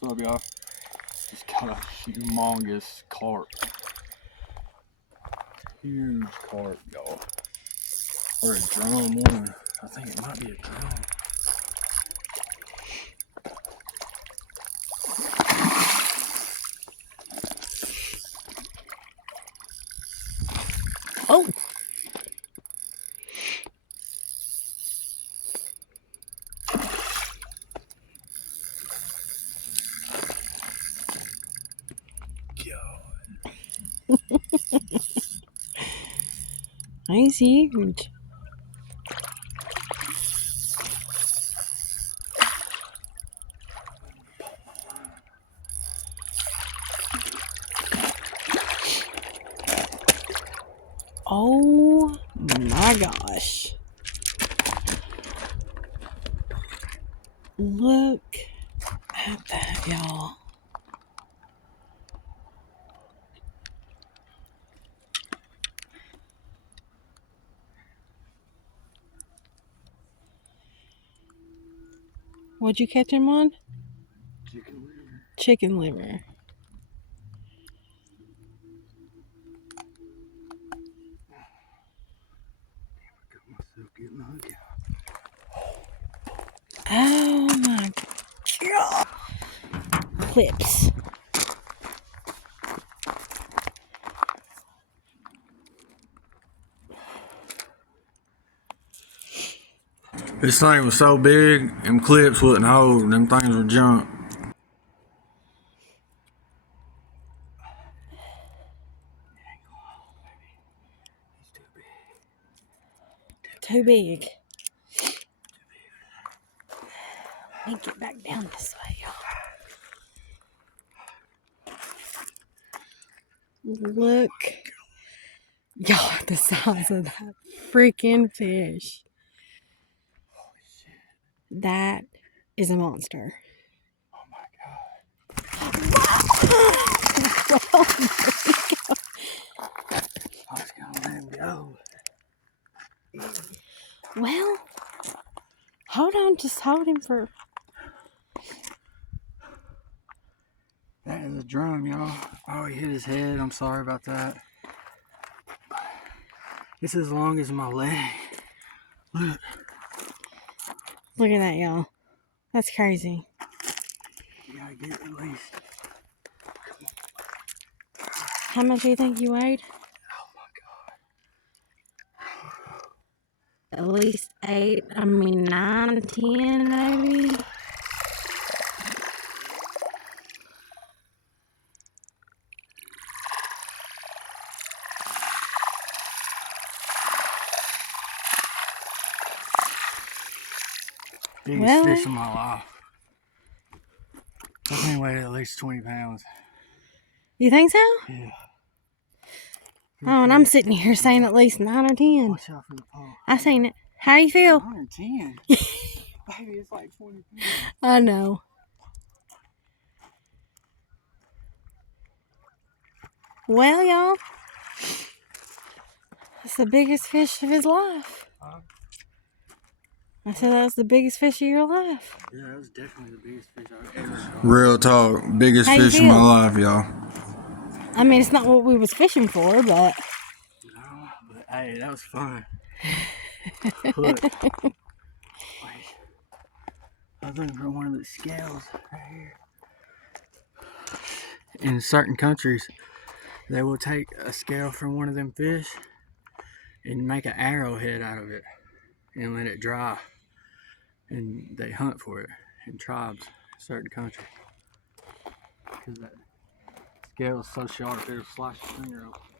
What's up, y'all? Just got a humongous carp. Huge carp, y'all. Or a drum one. I think it might be a drum. Oh! He's huge. Oh my gosh. Look at that, y'all. What'd you catch him on? Chicken liver. Chicken liver. Got myself getting the hook out. Oh my god. Clips. This thing was so big, them clips wouldn't hold. Them things were junk. Too big. Let me get back down this way, y'all. Look. Y'all, the size of that freaking fish. That is a monster. Oh my god. Oh I was gonna let him go. well, hold on. Just hold him for... That is a drum, y'all. Oh, he hit his head. I'm sorry about that. It's as long as my leg. Look. Look at that, y'all. That's crazy. You gotta get at least. How much do you think you weighed? Oh my god. At least 8, 9, 10 maybe. Biggest fish of my life. I think it weighed at least 20 pounds. You think so? Yeah. Oh, and I'm sitting here saying at least 9 or 10. Watch out for the pole. I seen it. How you feel? 9 or 10? Baby, it's like 20 pounds. I know. Well, y'all, it's the biggest fish of his life. I said that was the biggest fish of your life. Yeah, that was definitely the biggest fish I've ever caught. Real talk, biggest fish of my life, y'all. I mean, it's not what we was fishing for, but... No, but hey, that was fun. Look. Wait. I was looking for one of the scales right here. In certain countries, they will take a scale from one of them fish and make an arrowhead out of it and let it dry. And they hunt for it in tribes, in certain countries. Because that scale is so sharp, it'll slice your finger off.